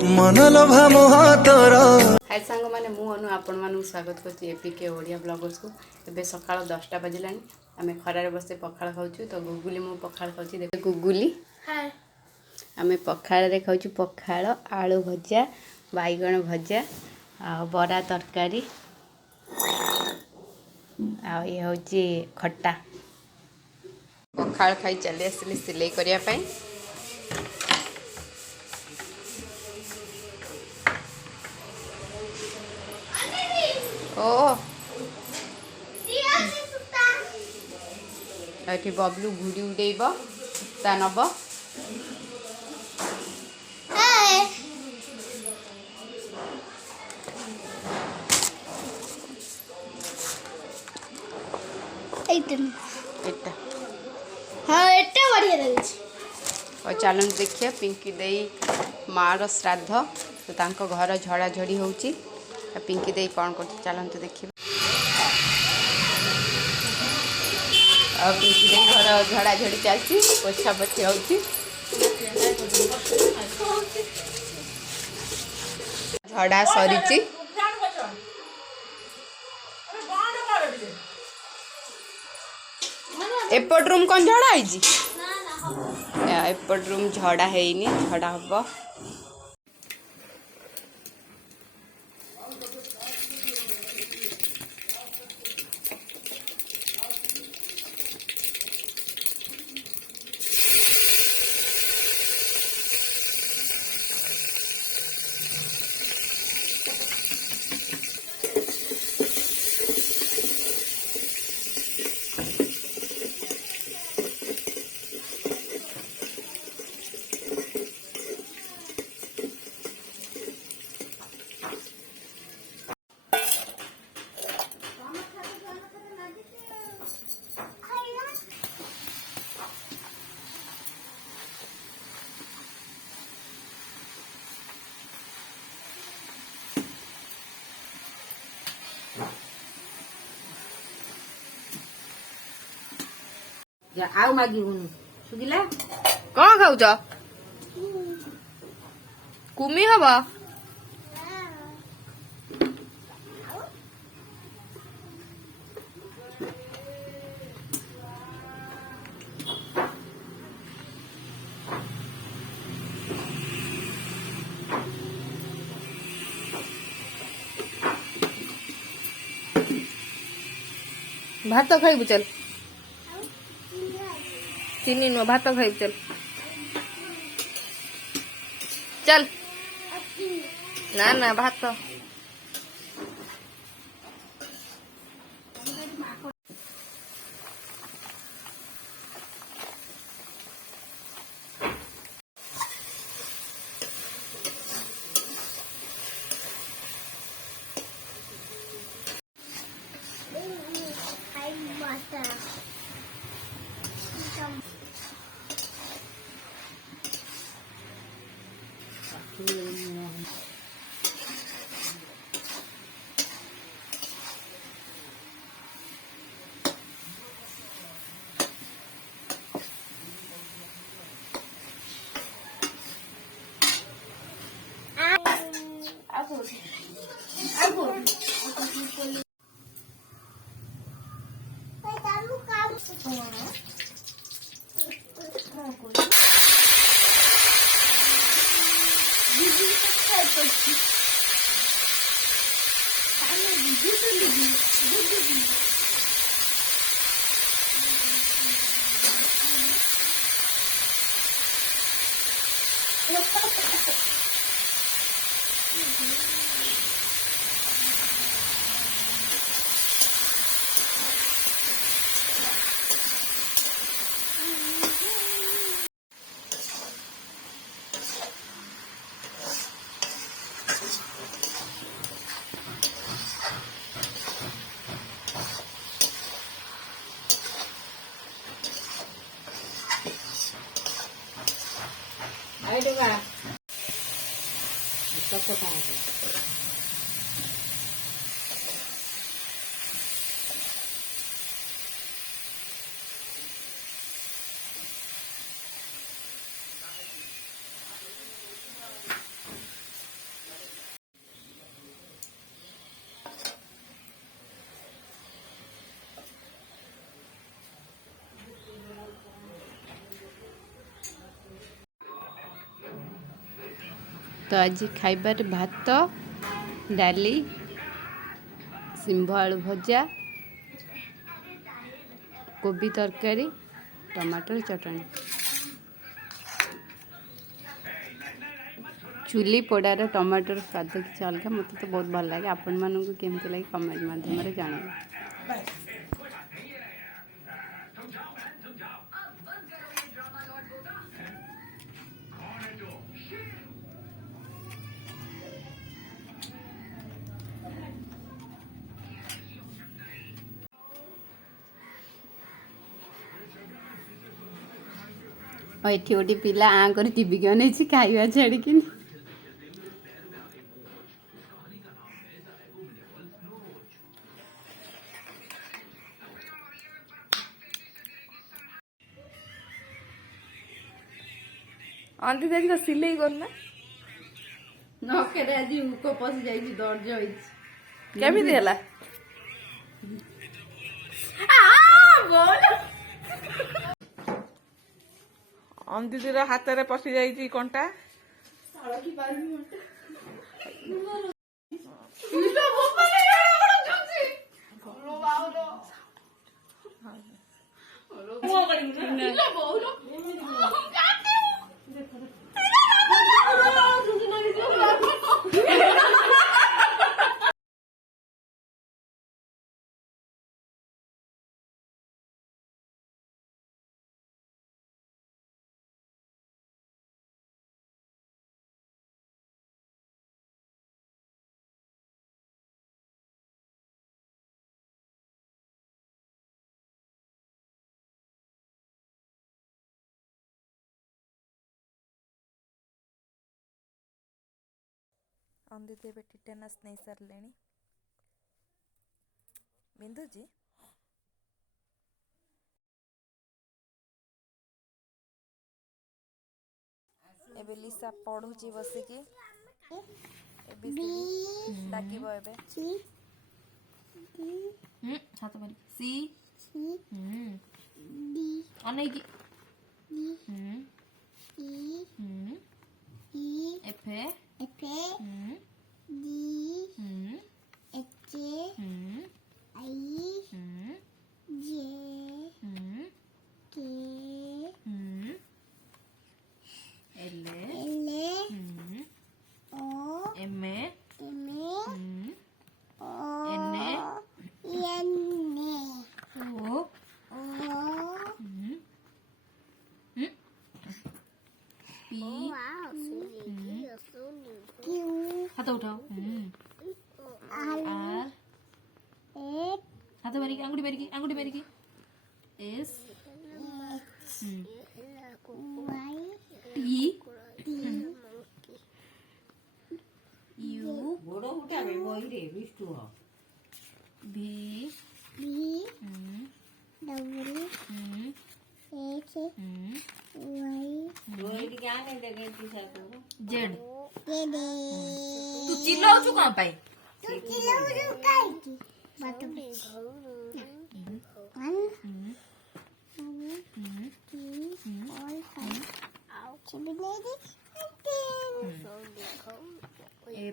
मन लोभा मोह तोर। हाय सांग मैंने मुझे आपण मानक स्वागत कर एपीके ओडिया ब्लॉगर्स को। एबे सकाळ 10टा बजलानी आमे खरारे बसे पखाळ खाउछु। तो गुगुली मु पखाळ खाउछि। देख गुगुली हाय आमे पखाळ रे खाउछु। पखाळ आलू भजा बैगण भजा आ बरा तरकारी आ ये होछि खट्टा। पखाळ खाई चले आसली सिलाई करिया पई। ओ एठी बबलू घुड़ी उड़ेब ता नब एटा हाँ एटा बढ़िया लगे। और चलन देखिए पिंकी देई मार श्राद्ध तो तांको घर झड़ाझड़ी होउची। पिंकी देई कौन कर चलन तो देखिए। और पिंकी देई घर झड़ाझड़ी चलती पोछा पोछी होउची। झड़ा सरीची एपट रूम कौन झड़ा है एपट रूम झड़ा है झड़ा हम। आउ मागिबुनु सुगिला कौन खाऊच कुमी हम भात खाइबु चल चीनी नो भात खाइबु चल चल ना ना भात आइडे बा सब पका है तो आज खाइबार भात डाली शिंभ आलू भजा कोबी तरकारी टमाटर चटनी चुली पोड़ार टमाटर स्वाद किसी अलग मत तो बहुत भल लगे आपण मानक केमती लगे कमेंट माध्यम जान और ये गोटे पिला आँ कर टीवी के अनेक खाଇବା छाड़िकी आंटी दादी का सिलाई करना नखे आज उक पशि जा दर्ज केमी देला अंधी हाथ में पशि जाइए कंटा अंधी तो टिटेनस नहीं सारे बिंदुजी एबे लिसा पढ़ुची बसिकी डाकिब एबे हाथ मारी सी अनेकी एफे हाथ उठाओ हाथ मारी अंगूठी मारी की एस टी यू भी जेड तू चिल्लाउछु कहाँ पाई ए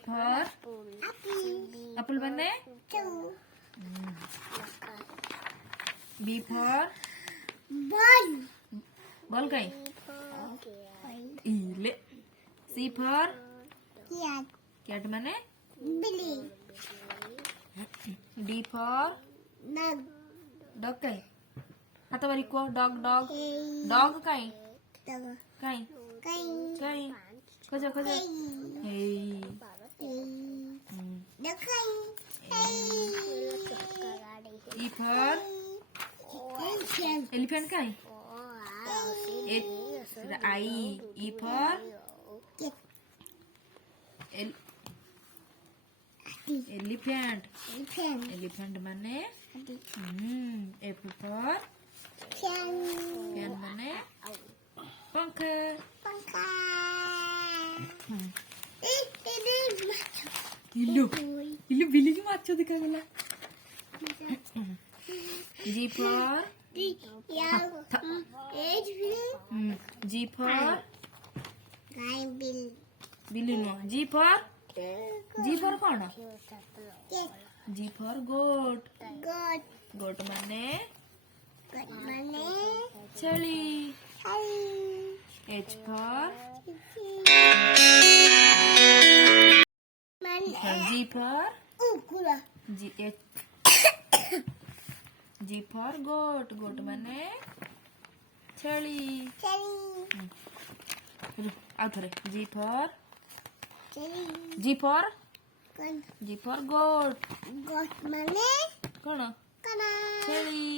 फॉर apple बने बी फॉर बॉल कहीं ले सी फॉर कैट बने डी फॉर डॉग कहीं हाथ बारी को डॉग कहीं खोजो ई फॉर एलिफेंट कहीं आई ई फॉर एलिफेंट माने एफ फॉर फैन माने पंख इल्लू बिल्ली की माचो दिखा गला जी फॉर बिल्ली नुह जी फॉर कौन जी फॉर गोट गोट माने छेली H for G for goat goat माने छेली आउ थरे जी फॉर गोट कौन छेली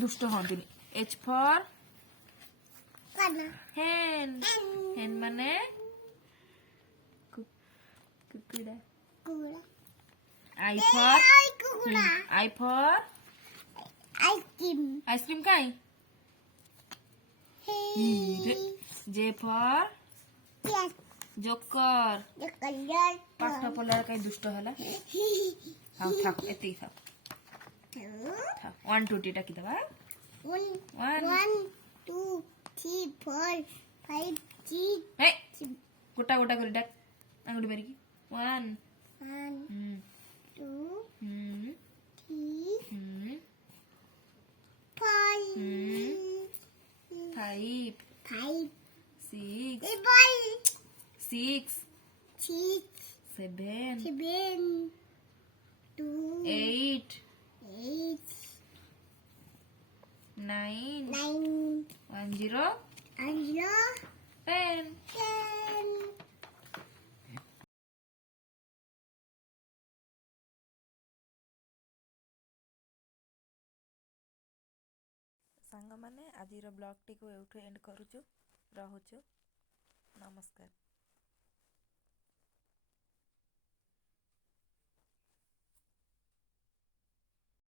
दुष्ट हंतिनी एच फॉर हेन हेन माने कुकुड़ा आई फॉर आइसक्रीम काई जे फॉर जोकर पाठ पढ़ार कहीं दुष्ट है हाँ थाक एति थाक 1 2 3 डाकी दबा 1 2 3 4 5 6 हे गोटा गोटा कर डाक अंगुठी मारिकी 1 2 3 4 5 6 7 8 9 1 0 10 सांग माने आज ब्लॉग टी को एंड करूचु रहुचु नमस्कार।